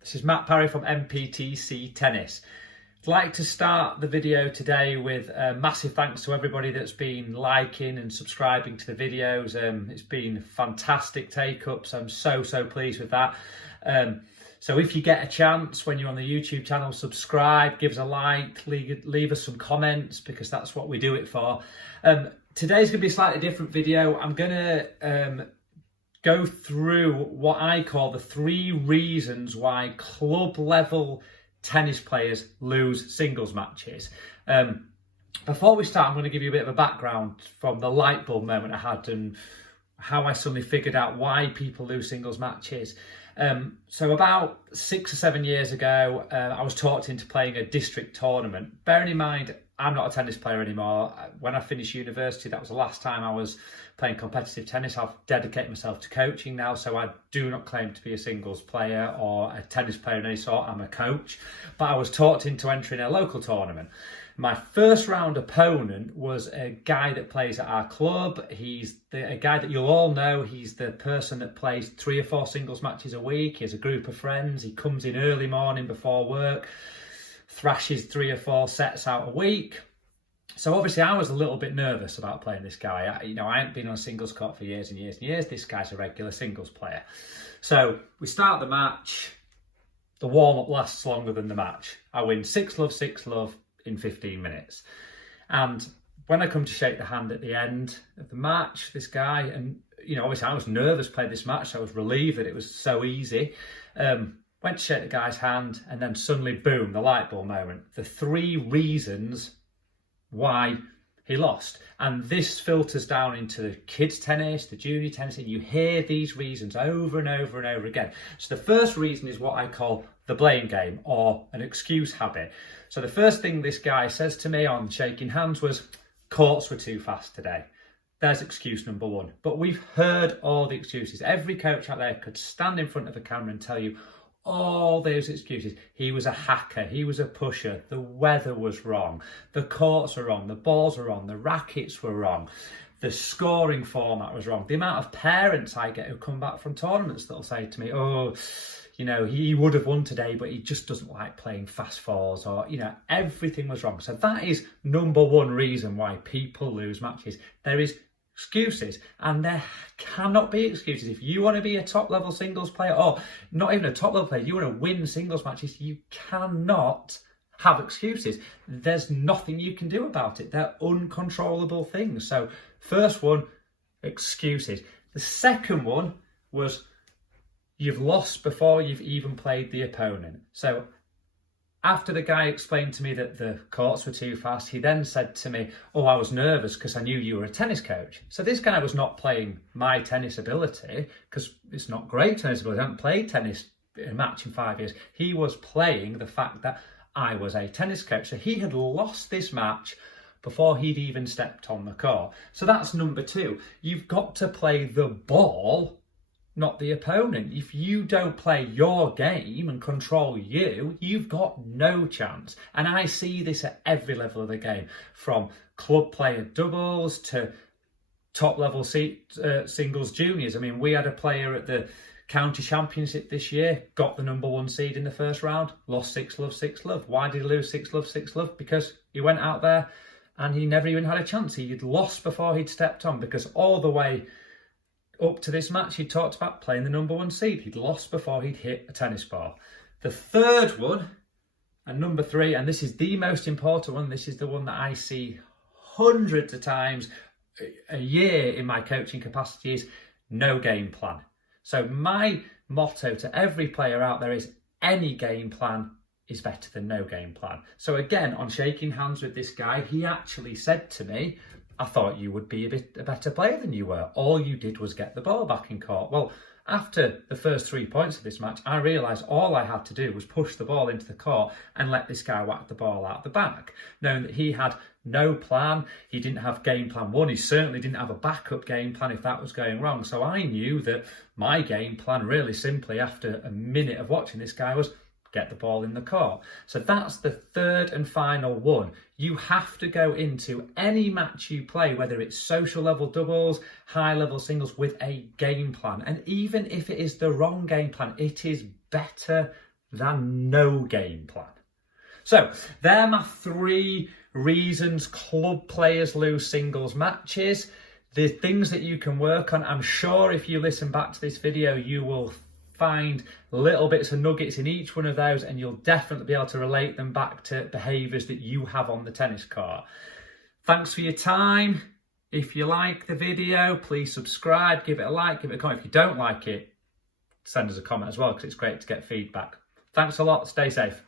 This is Matt Parry from MPTC Tennis. I'd like to start the video today with a massive thanks to everybody that's been liking and subscribing to the videos. It's been fantastic take-ups. I'm so pleased with that. So if you get a chance when you're on the YouTube channel, subscribe, give us a like, leave us some comments, because that's what we do it for. Today's going to be a slightly different video. I'm going to go through what I call the 3 reasons why club level tennis players lose singles matches. Before we start, I'm going to give you a bit of a background from the light bulb moment I had and how I suddenly figured out why people lose singles matches. So about 6 or 7 years ago, I was talked into playing a district tournament. Bearing in mind, I'm not a tennis player anymore. When I finished university, that was the last time I was playing competitive tennis. I've dedicated myself to coaching now, so I do not claim to be a singles player or a tennis player of any sort. I'm a coach. But I was talked into entering a local tournament. My first round opponent was a guy that plays at our club. He's a guy that you'll all know. He's the person that plays 3 or 4 singles matches a week. He has a group of friends. He comes in early morning before work, thrashes 3 or 4 sets out a week. So obviously I was a little bit nervous about playing this guy. I hadn't been on a singles court for years and years and years. This guy's a regular singles player. So we start the match. The warm-up lasts longer than the match. I win 6-love, 6-love in 15 minutes. And when I come to shake the hand at the end of the match, this guy, and obviously I was nervous playing this match, so I was relieved that it was so easy. Went to shake the guy's hand, and then suddenly, boom, the light bulb moment. The 3 reasons why he lost. And this filters down into the kids' tennis, the junior tennis, and you hear these reasons over and over and over again. So the first reason is what I call the blame game, or an excuse habit. So the first thing this guy says to me on shaking hands was, courts were too fast today. There's excuse number 1. But we've heard all the excuses. Every coach out there could stand in front of a camera and tell you all those excuses. He was a hacker, he was a pusher, the weather was wrong, the courts were wrong, the balls were wrong, the rackets were wrong, the scoring format was wrong. The amount of parents I get who come back from tournaments that'll say to me, oh, he would have won today, but he just doesn't like playing fast fours, or, everything was wrong. So that is number 1 reason why people lose matches. There is excuses, and there cannot be excuses. If you want to be a top level singles player, or not even a top level player, you want to win singles matches, you cannot have excuses. There's nothing you can do about it. They're uncontrollable things. So first one, excuses. The second one was, you've lost before you've even played the opponent. So after the guy explained to me that the courts were too fast, he then said to me, oh, I was nervous because I knew you were a tennis coach. So this guy was not playing my tennis ability, because it's not great tennis ability. I haven't played tennis in a match in 5 years. He was playing the fact that I was a tennis coach. So he had lost this match before he'd even stepped on the court. So that's number 2. You've got to play the ball, not the opponent. If you don't play your game and control you, you've got no chance. And I see this at every level of the game, from club player doubles to top level singles juniors. I mean, we had a player at the county championship this year, got the number 1 seed in the first round, lost 6-love, 6-love. Why did he lose 6-love, 6-love? Because he went out there and he never even had a chance. He'd lost before he'd stepped on, because all the way up to this match, he talked about playing the number 1 seed. He'd lost before he'd hit a tennis ball. The third one, and number 3, and this is the most important one, this is the one that I see hundreds of times a year in my coaching capacity, is no game plan. So my motto to every player out there is, any game plan is better than no game plan. So again, on shaking hands with this guy, he actually said to me, I thought you would be a better player than you were. All you did was get the ball back in court. Well, after the first 3 points of this match, I realised all I had to do was push the ball into the court and let this guy whack the ball out the back, knowing that he had no plan. He didn't have game plan 1. He certainly didn't have a backup game plan if that was going wrong. So I knew that my game plan, really simply, after a minute of watching this guy, was get the ball in the court. So that's the third and final one. You have to go into any match you play, whether it's social level doubles, high level singles, with a game plan. And even if it is the wrong game plan, it is better than no game plan. So, they're my 3 reasons club players lose singles matches. The things that you can work on. I'm sure if you listen back to this video, you will find little bits of nuggets in each one of those, and you'll definitely be able to relate them back to behaviours that you have on the tennis court. Thanks for your time. If you like the video, please subscribe, give it a like, give it a comment. If you don't like it, send us a comment as well, because it's great to get feedback. Thanks a lot. Stay safe.